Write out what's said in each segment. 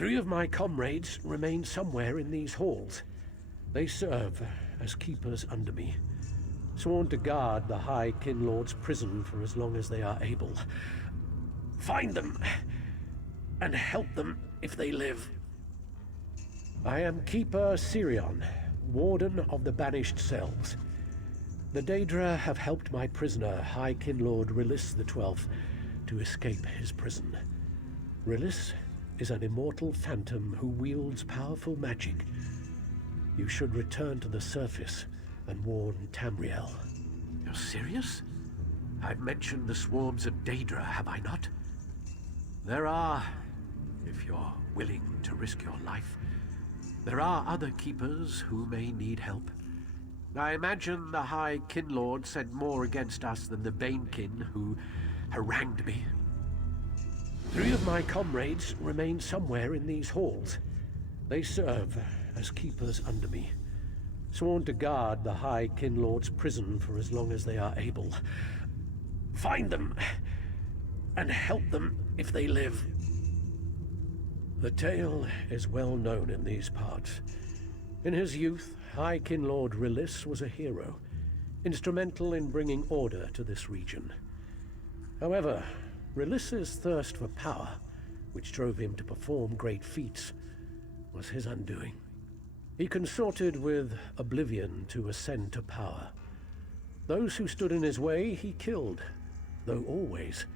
3 of my comrades remain somewhere in these halls. They serve as keepers under me, sworn to guard the High Kinlord's prison for as long as they are able. Find them, and help them if they live. I am Keeper Sirion, Warden of the Banished Cells. The Daedra have helped my prisoner, High Kinlord Rilis XII, to escape his prison. Rilis is an immortal phantom who wields powerful magic. You should return to the surface and warn Tamriel. You're serious? I've mentioned the swarms of Daedra, have I not? There are, if you're willing to risk your life, there are other keepers who may need help. I imagine the High Kinlord said more against us than the Banekin who harangued me. 3 of my comrades remain somewhere in these halls. They serve as keepers under me, sworn to guard the High Kinlord's prison for as long as they are able. Find them, and help them if they live. The tale is well known in these parts. In his youth, High Kinlord Rilis was a hero, instrumental in bringing order to this region. However, Rilis's thirst for power, which drove him to perform great feats, was his undoing. He consorted with Oblivion to ascend to power. Those who stood in his way he killed, though always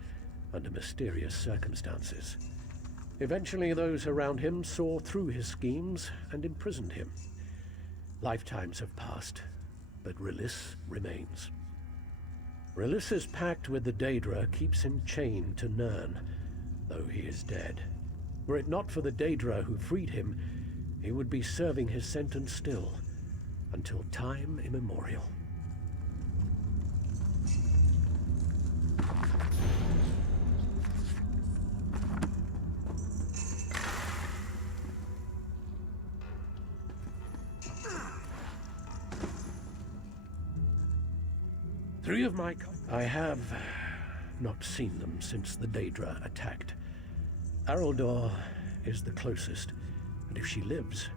under mysterious circumstances. Eventually, those around him saw through his schemes and imprisoned him. Lifetimes have passed, but Rilis remains. Rilis's pact with the Daedra keeps him chained to Nirn, though he is dead. Were it not for the Daedra who freed him, he would be serving his sentence still, until time immemorial. I have not seen them since the Daedra attacked. Araldor is the closest, and if she lives,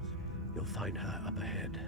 you'll find her up ahead.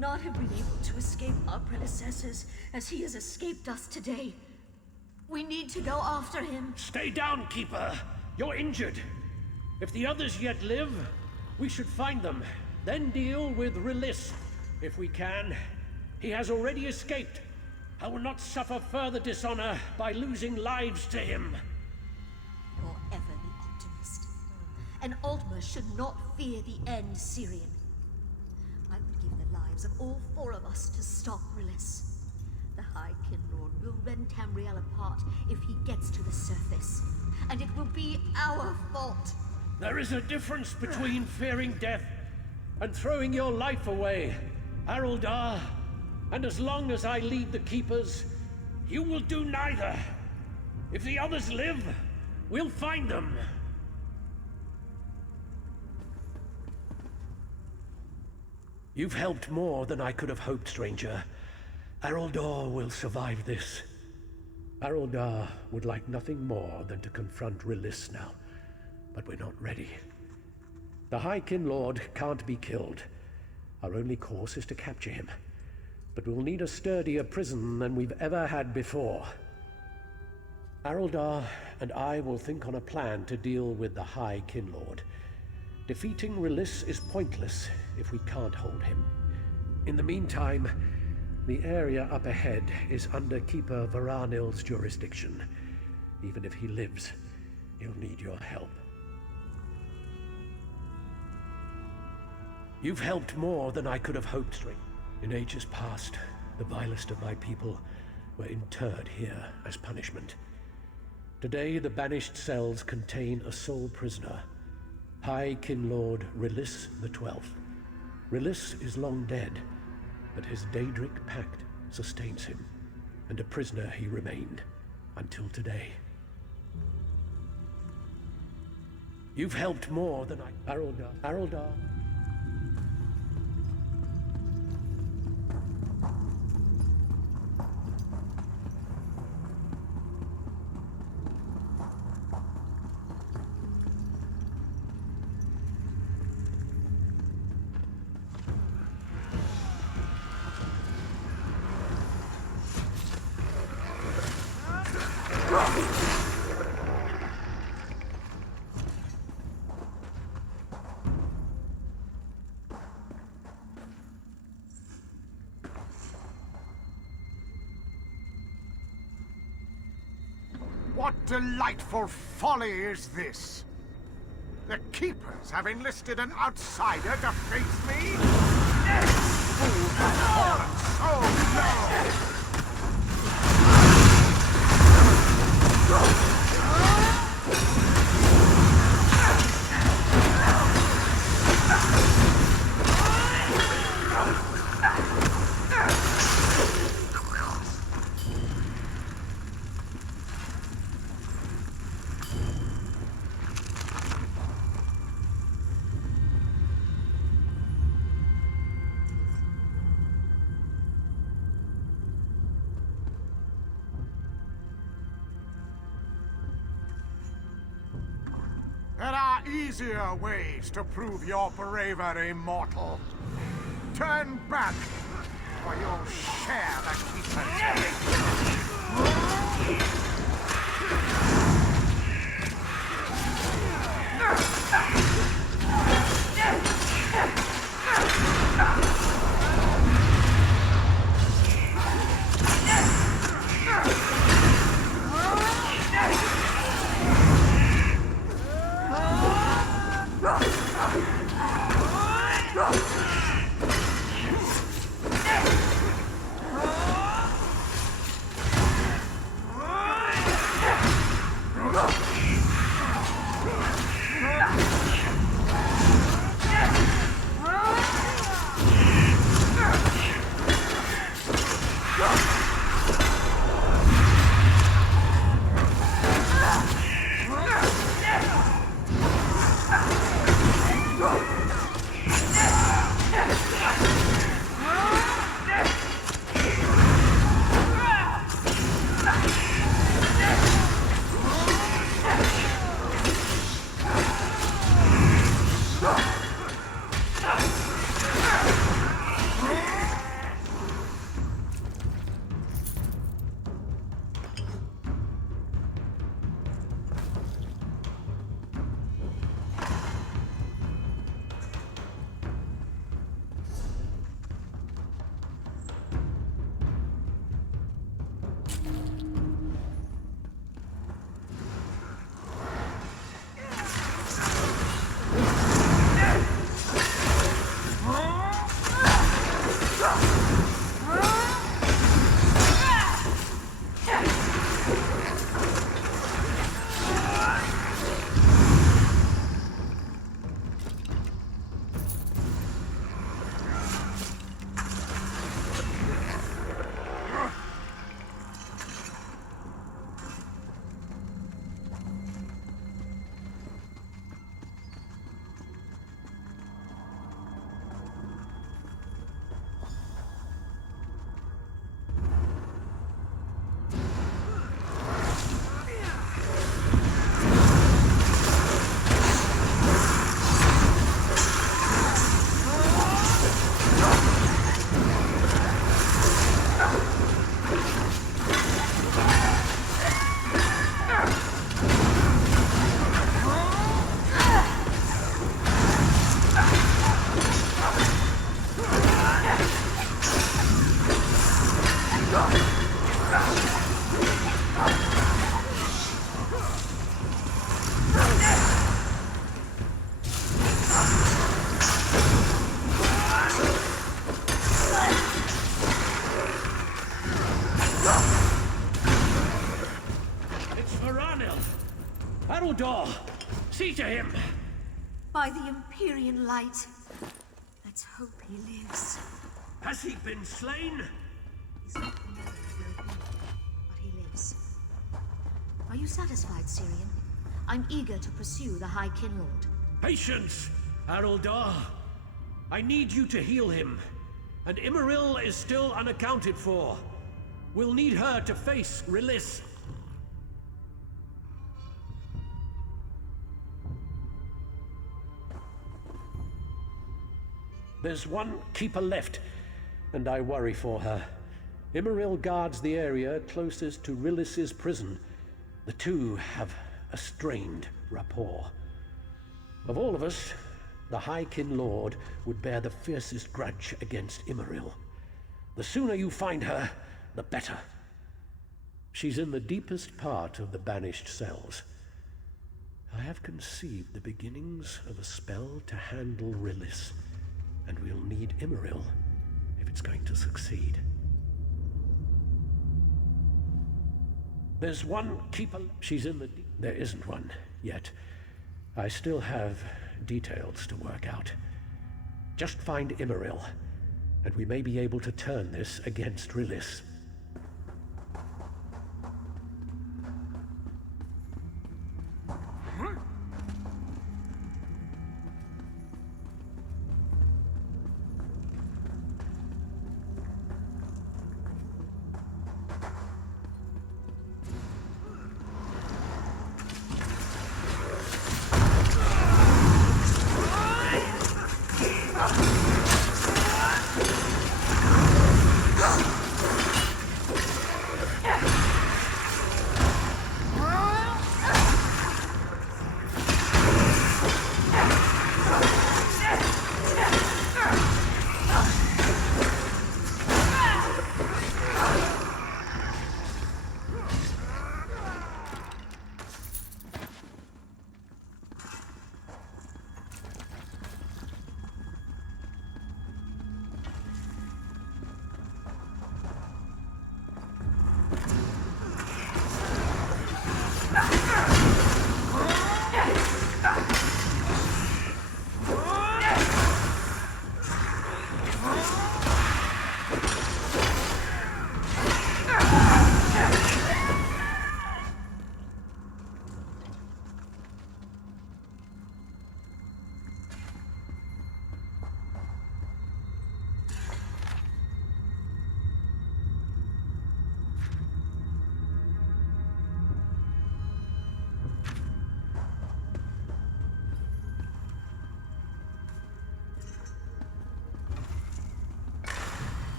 not have been able to escape our predecessors as he has escaped us today. We need to go after him. Stay down, Keeper. You're injured. If the others yet live, we should find them, then deal with Release, if we can. He has already escaped. I will not suffer further dishonor by losing lives to him. You're ever the optimist. An Altmer should not fear the end, Syrian. I would give the lives of all 4 of us to stop Release. The High Kinlord will rend Tamriel apart if he gets to the surface. And it will be our fault. There is a difference between fearing death and throwing your life away, Araldar. And as long as I lead the Keepers, you will do neither. If the others live, we'll find them. You've helped more than I could have hoped, stranger. Araldar will survive this. Araldar would like nothing more than to confront Release now, but we're not ready. The High Kinlord can't be killed. Our only course is to capture him. But we'll need a sturdier prison than we've ever had before. Araldar and I will think on a plan to deal with the High Kinlord. Defeating Release is pointless if we can't hold him. In the meantime, the area up ahead is under Keeper Varanil's jurisdiction. Even if he lives, he'll need your help. You've helped more than I could have hoped, stranger. In ages past, the vilest of my people were interred here as punishment. Today, the Banished Cells contain a sole prisoner, High Kinlord Release the 12th. Release is long dead, but his Daedric pact sustains him, and a prisoner he remained until today. You've helped more than I... Araldar. What delightful folly is this? The Keepers have enlisted an outsider to face me? Fools have fallen so low! There are easier ways to prove your bravery, mortal. Turn back, or you'll share the Keeper's fate. Aruldor! See to him! By the Empyrean light. Let's hope he lives. Has he been slain? He's not known where he, but he lives. Are you satisfied, Syrian? I'm eager to pursue the High Kinlord. Patience, Aruldor. I need you to heal him. And Immaril is still unaccounted for. We'll need her to face Rilis. There's one keeper left, and I worry for her. Immaril guards the area closest to Rilis's prison. The two have a strained rapport. Of all of us, the High Kinlord would bear the fiercest grudge against Immaril. The sooner you find her, the better. She's in the deepest part of the Banished Cells. I have conceived the beginnings of a spell to handle Rilis, and we'll need Immaril if it's going to succeed. There's one keeper. She's in the... There isn't one yet. I still have details to work out. Just find Immaril, and we may be able to turn this against Rilis.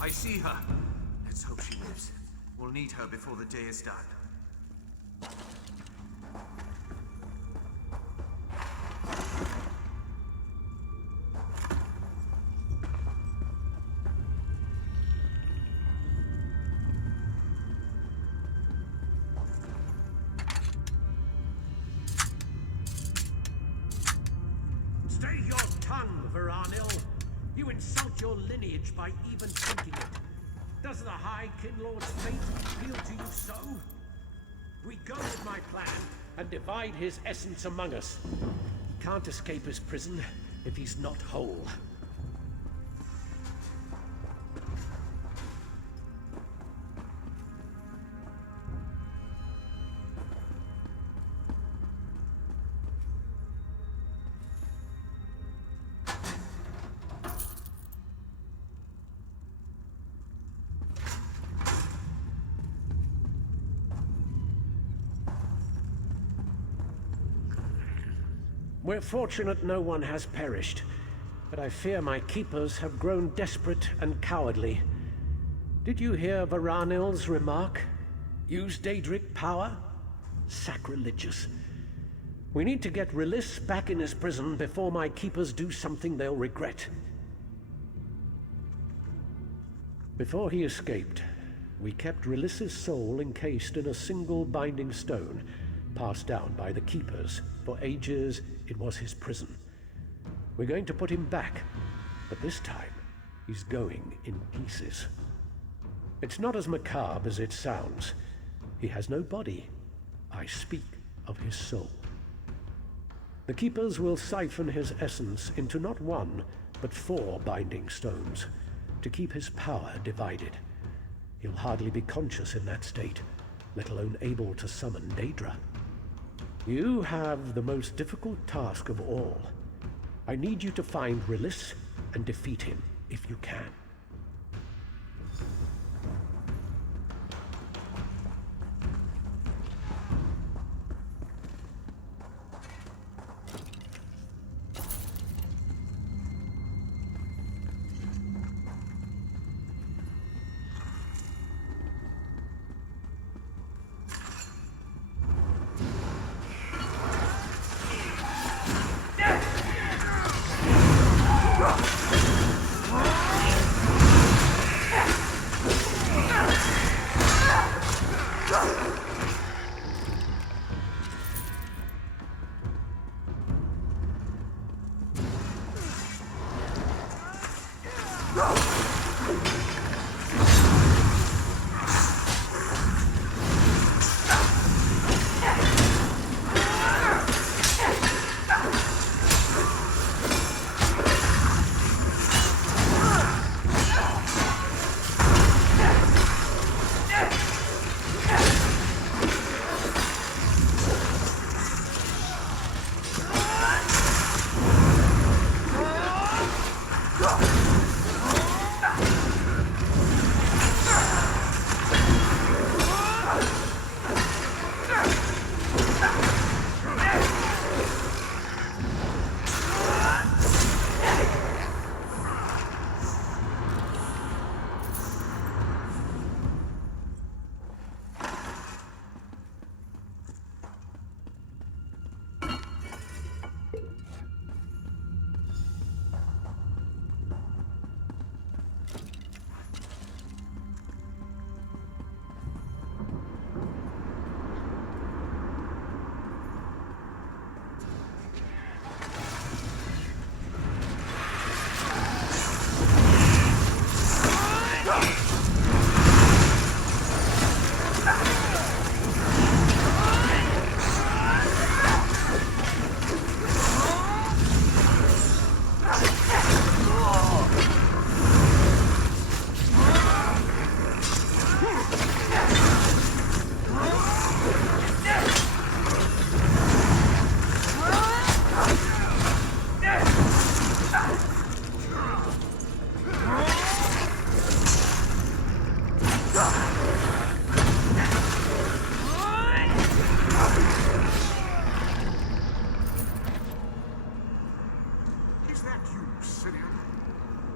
I see her. Let's hope she lives. We'll need her before the day is done. Stay your tongue, Veranil. You insult your lineage by even thinking it. Does the High Kinlord's fate appeal to you so? We go with my plan and divide his essence among us. He can't escape his prison if he's not whole. We're fortunate no one has perished, but I fear my keepers have grown desperate and cowardly. Did you hear Varanil's remark? Use Daedric power? Sacrilegious. We need to get Release back in his prison before my keepers do something they'll regret. Before he escaped, we kept Release's soul encased in a single binding stone, passed down by the keepers. For ages, it was his prison. We're going to put him back, but this time, he's going in pieces. It's not as macabre as it sounds. He has no body. I speak of his soul. The keepers will siphon his essence into not one, but 4 binding stones, to keep his power divided. He'll hardly be conscious in that state, let alone able to summon Daedra. You have the most difficult task of all. I need you to find Release and defeat him, if you can.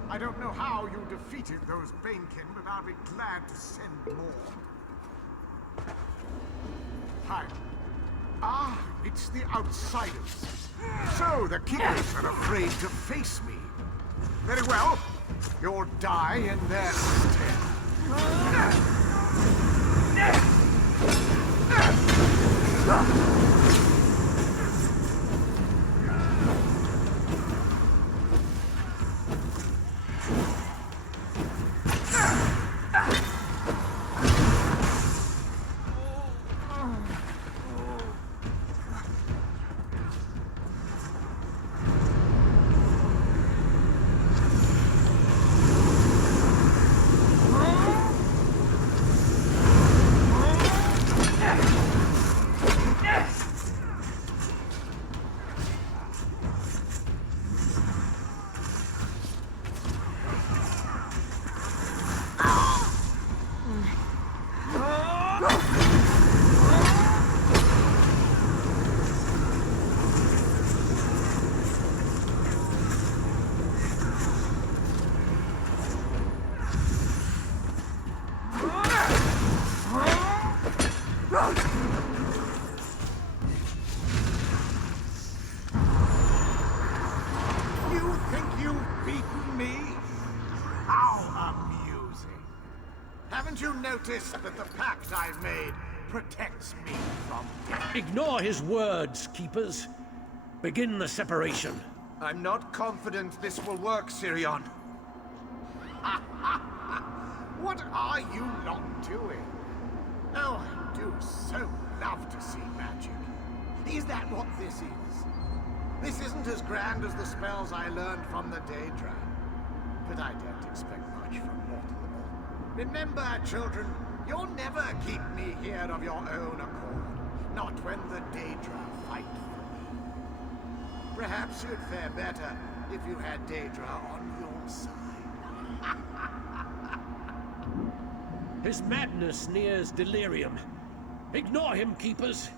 I don't know how you defeated those Banekin, but I'll be glad to send more. Hi. Ah, it's the outsiders. So the Keepers are afraid to face me. Very well. You'll die in their stead. You think you've beaten me? How amusing. Haven't you noticed that the pact I've made protects me from death? Ignore his words, Keepers. Begin the separation. I'm not confident this will work, Sirion. What are you lot doing? Oh, I do so love to see magic. Is that what this is? This isn't as grand as the spells I learned from the Daedra. But I don't expect much from mortal. Remember, children, you'll never keep me here of your own accord. Not when the Daedra fight for me. Perhaps you'd fare better if you had Daedra on your side. His madness nears delirium. Ignore him, Keepers.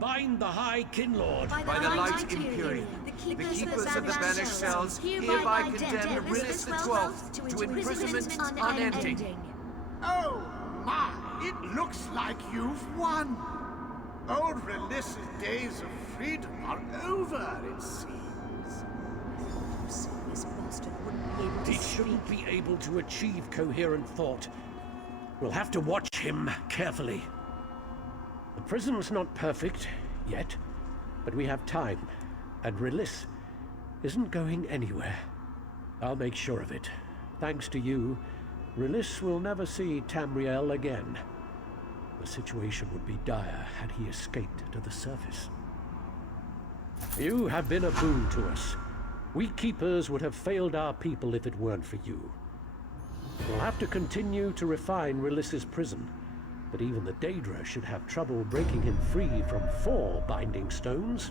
Bind the High Kinlord. By the light Imperium, the keepers of the Banished Cells hereby condemn Rilis the Twelfth to imprisonment unending. Oh my, it looks like you've won. Old Rilis's days of freedom are over, it seems. This bastard wouldn't be able to He shouldn't be able to achieve coherent thought. We'll have to watch him carefully. The prison's not perfect, yet, but we have time, and Rilis isn't going anywhere. I'll make sure of it. Thanks to you, Rilis will never see Tamriel again. The situation would be dire had he escaped to the surface. You have been a boon to us. We Keepers would have failed our people if it weren't for you. We'll have to continue to refine Rilis's prison, but even the Daedra should have trouble breaking him free from 4 binding stones.